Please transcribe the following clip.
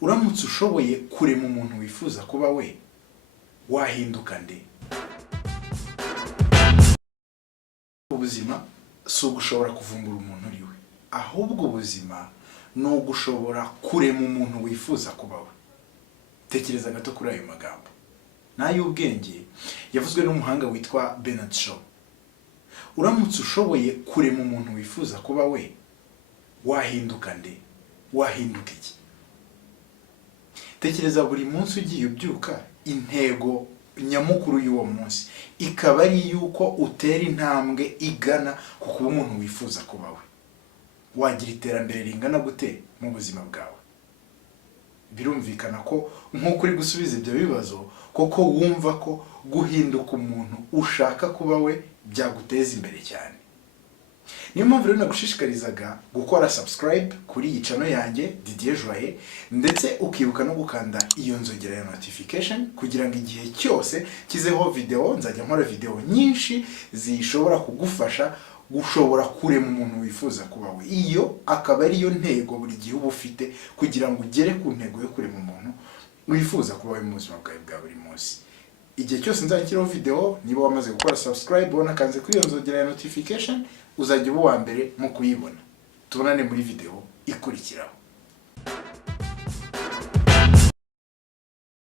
uramutse ushoboye kurema umuntu wifuza kuba we, wahinduka nde? Ubuzima si ugushobora kuvumbura umuntu uri we, ahubwo ubuzima ni ugushobora kurema umuntu wifuza kuba we. Tekereza gato kuri ayo magambo. N'ay'ubwenge yavuzwe n'umuhanga witwa Bernard Shaw. Uramutse ushoboye kurema umuntu wifuza kuba we, wahinduka nde? Wahinduka iki? Tekereza buri munsi ugiye ubyuka, intego nyamukuru y'uwo munsi ikaba ari yuko utera intambwe igana ku kuba umuntu wifuza kuba we. Wagira iterambere ringana gute mu buzima bwawe? Birumvikana ko nk'uko uri gusubiza ibyo bibazo koko wumva ko guhinduka umuntu ushaka kuba we byaguteza imbere cyane. Niyo mpamvu rero nagushishikarizaga gukora subscribe kuri iyi channel yanjye Didier Joye, ndetse ukibuka no gukanda iyo nzogera ya notification kugira ngo igihe cyose kizeho video nzajya nkora video nyinshi zishobora kugufasha gushobora kurema umuntu wifuza kuba we. Iyo akaba ari yo ntego buri gihe uba ufite kugira ngo ugere ku ntego yo kurema umuntu wifuza kuba we mu buzima bwawe bwa buri munsi. Igihe cyose nzakiraho video, niba wamaze gukora subscribe wanakanze kuri iyo nzogera ya notification, uzajya uba uwa mbere mu kuyibona. Tubonane muri video ikurikiraho.